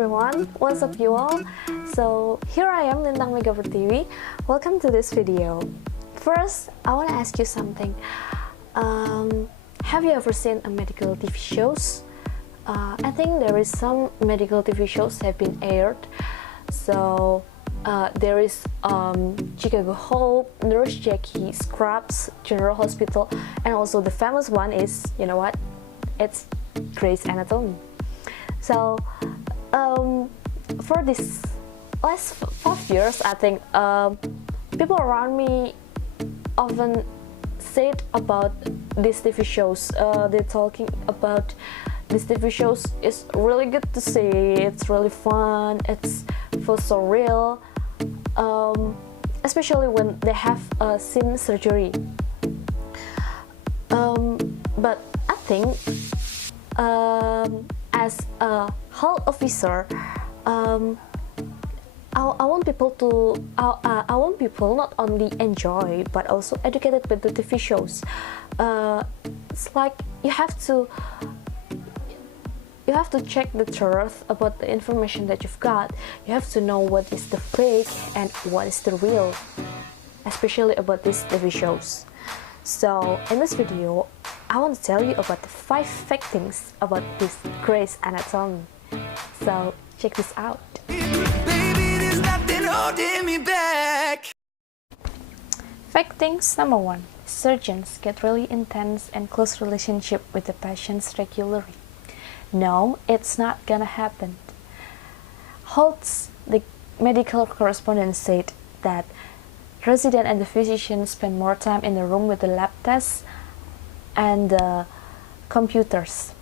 everyone, what's up you all? So here I am, Lintang Pertiwi. Welcome to this video. First, I want to ask you something. Have you ever seen a medical TV shows? I think there is some medical TV shows have been aired. So there is Chicago Hope, Nurse Jackie, Scrubs, General Hospital, and also the famous one is, you know what? It's Grey's Anatomy. So for this last 5 years, I think people around me often said about these TV shows. They're talking about these TV shows. It's really good to see. It's really fun. It's feels so real, especially when they have seen surgery. But I think as a health officer, I want people to I want people not only enjoy but also educated with the TV shows. It's like you have to check the truth about the information that you've got. You have to know what is the fake and what is the real, especially about these TV shows. So in this video, I want to tell you about the 5 fake things about this Grey's Anatomy. So check this out. Baby, there's nothing holding me back. Fake things number 1. Surgeons get really intense and close relationship with the patients regularly. No, it's not gonna happen. Holtz, the medical correspondent, said that resident and the physician spend more time in the room with the lab tests and the computers.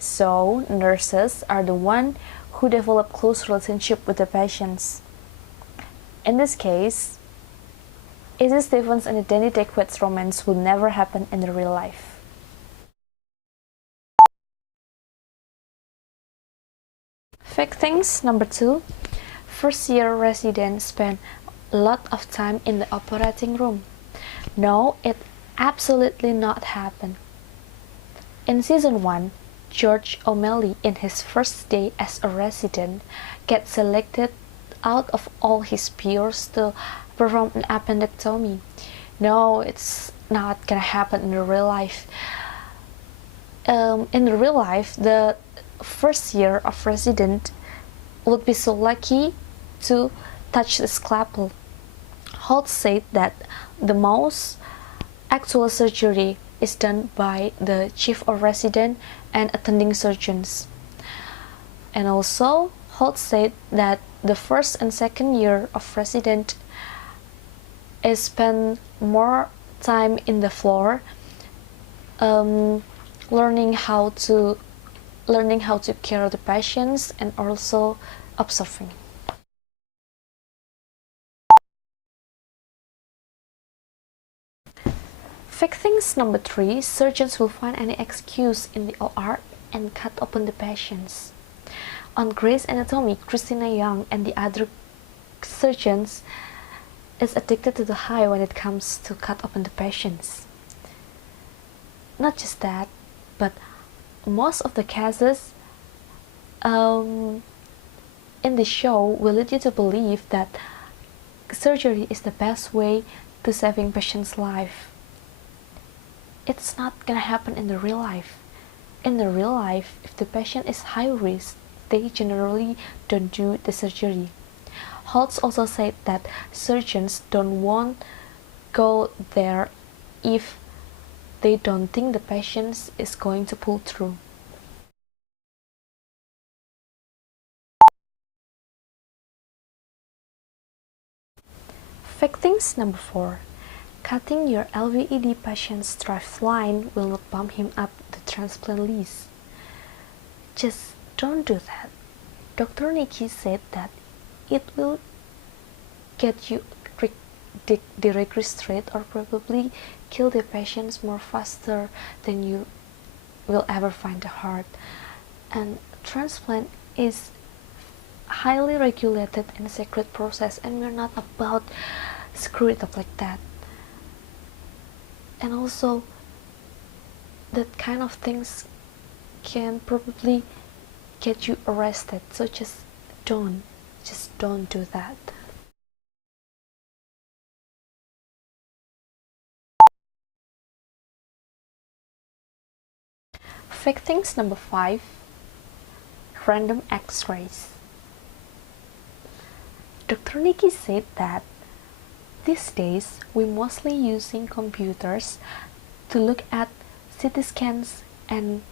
So nurses are the one who develop close relationship with the patients. In this case, Izzy Stevens and Danny Dayquat's romance will never happen in the real life. Fake things number 2. First-year residents spend a lot of time in the operating room. No, it absolutely not happen. In season 1, George O'Malley, in his first day as a resident, gets selected out of all his peers to perform an appendectomy. No, it's not gonna happen in the real life. In the real life, the first year of resident would be so lucky to touch the scalpel. Holt said that the most actual surgery is done by the chief of resident and attending surgeons. And also, Holt said that the first and second year of resident is spent more time in the floor, learning how to care the patients and also observing. Fake things number 3. Surgeons will find any excuse in the OR and cut open the patients. On Grey's Anatomy, Christina Young and the other surgeons is addicted to the high when it comes to cut open the patients. Not just that, but most of the cases in the show will lead you to believe that surgery is the best way to saving patients' life. It's not gonna happen in the real life. In the real life, if the patient is high risk, they generally don't do the surgery. Holtz also said that surgeons don't want go there if they don't think the patient is going to pull through. Fake things number 4. Cutting your LVED patient's drive line will not bump him up the transplant list. Just don't do that. Dr. Nikki said that it will get you the regress rate or probably kill the patients more faster than you will ever find a heart. And transplant is highly regulated and sacred process, and we're not about screw it up like that. And also, that kind of things can probably get you arrested. So just don't do that. Fake things number 5. Random x-rays. Dr. Nikki said that these days we're mostly using computers to look at CT scans and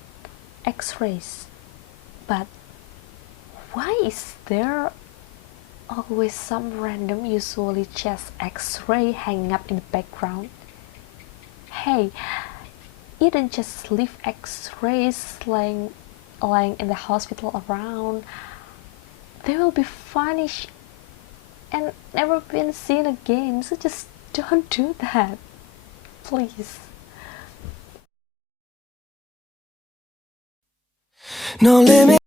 x-rays. But why is there always some random, usually chest x-ray hanging up in the background? Hey, you don't just leave x-rays lying in the hospital around. They will be vanished and never been seen again, so just don't do that, please. No limit.